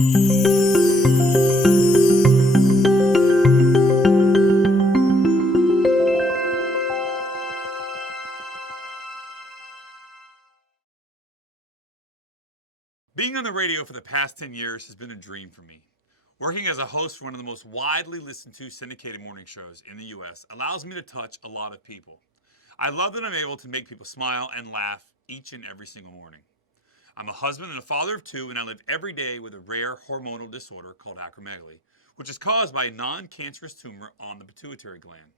Being on the radio for the past 10 years has been a dream for me. Working as a host for one of the most widely listened to syndicated morning shows in the U.S. allows me to touch a lot of people. I love that I'm able to make people smile and laugh each and every single morning. I'm a husband and a father of two, and I live every day with a rare hormonal disorder called acromegaly, which is caused by a non-cancerous tumor on the pituitary gland.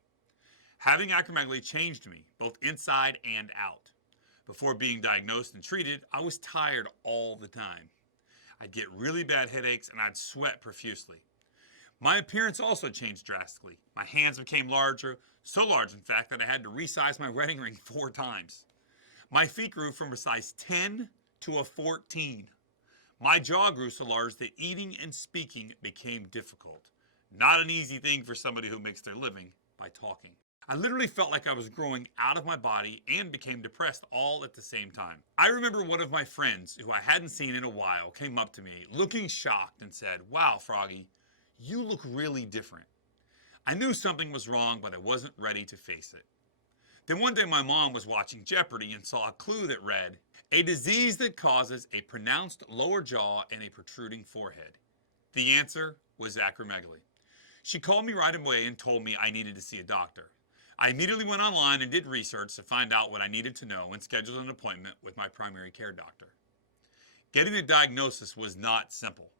Having acromegaly changed me, both inside and out. Before being diagnosed and treated, I was tired all the time. I'd get really bad headaches and I'd sweat profusely. My appearance also changed drastically. My hands became larger, so large in fact that I had to resize my wedding ring 4 times. My feet grew from a size 10 to a 14. My jaw grew so large that eating and speaking became difficult. Not an easy thing for somebody who makes their living by talking. I literally felt like I was growing out of my body and became depressed all at the same time. I remember one of my friends, who I hadn't seen in a while, came up to me looking shocked and said, "Wow, Froggy, you look really different." I knew something was wrong, but I wasn't ready to face it. Then one day my mom was watching Jeopardy and saw a clue that read, "A disease that causes a pronounced lower jaw and a protruding forehead." The answer was acromegaly. She called me right away and told me I needed to see a doctor. I immediately went online and did research to find out what I needed to know and scheduled an appointment with my primary care doctor. Getting the diagnosis was not simple.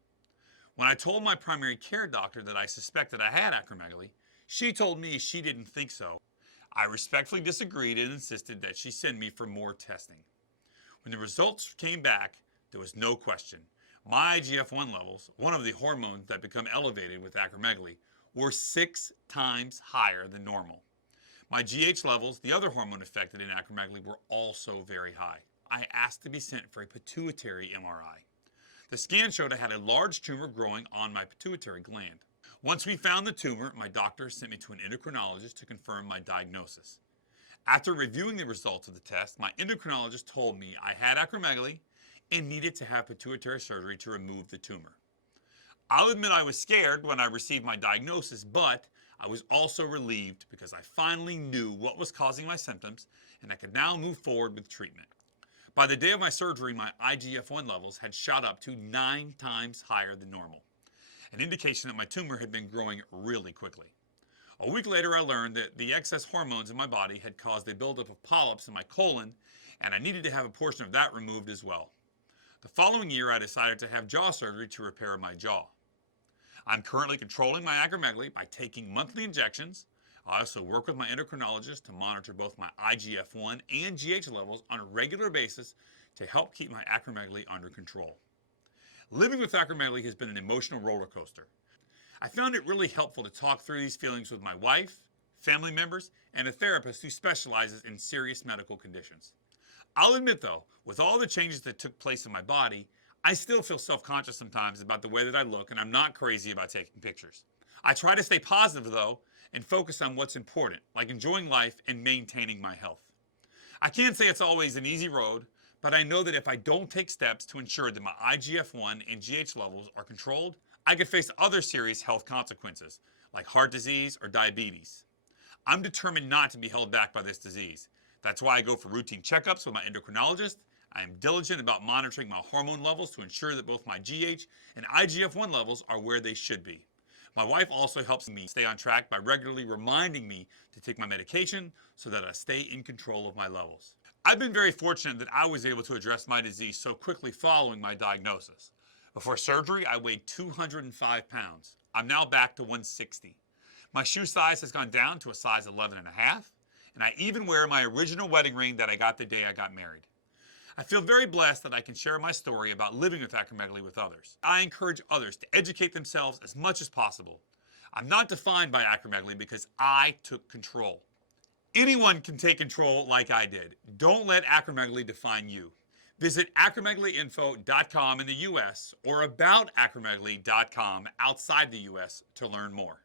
When I told my primary care doctor that I suspected I had acromegaly, she told me she didn't think so. I respectfully disagreed and insisted that she send me for more testing. When the results came back, there was no question. My IGF-1 levels, one of the hormones that become elevated with acromegaly, were 6 times higher than normal. My GH levels, the other hormone affected in acromegaly, were also very high. I asked to be sent for a pituitary MRI. The scan showed I had a large tumor growing on my pituitary gland. Once we found the tumor, my doctor sent me to an endocrinologist to confirm my diagnosis. After reviewing the results of the test, my endocrinologist told me I had acromegaly and needed to have pituitary surgery to remove the tumor. I'll admit I was scared when I received my diagnosis, but I was also relieved because I finally knew what was causing my symptoms and I could now move forward with treatment. By the day of my surgery, my IGF-1 levels had shot up to 9 times higher than normal, an indication that my tumor had been growing really quickly. A week later, I learned that the excess hormones in my body had caused a buildup of polyps in my colon, and I needed to have a portion of that removed as well. The following year, I decided to have jaw surgery to repair my jaw. I'm currently controlling my acromegaly by taking monthly injections. I also work with my endocrinologist to monitor both my IGF-1 and GH levels on a regular basis to help keep my acromegaly under control. Living with acromegaly has been an emotional roller coaster. I found it really helpful to talk through these feelings with my wife, family members, and a therapist who specializes in serious medical conditions. I'll admit though, with all the changes that took place in my body, I still feel self-conscious sometimes about the way that I look, and I'm not crazy about taking pictures. I try to stay positive though, and focus on what's important, like enjoying life and maintaining my health. I can't say it's always an easy road, but I know that if I don't take steps to ensure that my IGF-1 and GH levels are controlled, I could face other serious health consequences, like heart disease or diabetes. I'm determined not to be held back by this disease. That's why I go for routine checkups with my endocrinologist. I am diligent about monitoring my hormone levels to ensure that both my GH and IGF-1 levels are where they should be. My wife also helps me stay on track by regularly reminding me to take my medication so that I stay in control of my levels. I've been very fortunate that I was able to address my disease so quickly following my diagnosis. Before surgery, I weighed 205 pounds. I'm now back to 160. My shoe size has gone down to a size 11 and a half, and I even wear my original wedding ring that I got the day I got married. I feel very blessed that I can share my story about living with acromegaly with others. I encourage others to educate themselves as much as possible. I'm not defined by acromegaly because I took control. Anyone can take control like I did. Don't let acromegaly define you. Visit acromegalyinfo.com in the US or aboutacromegaly.com outside the US to learn more.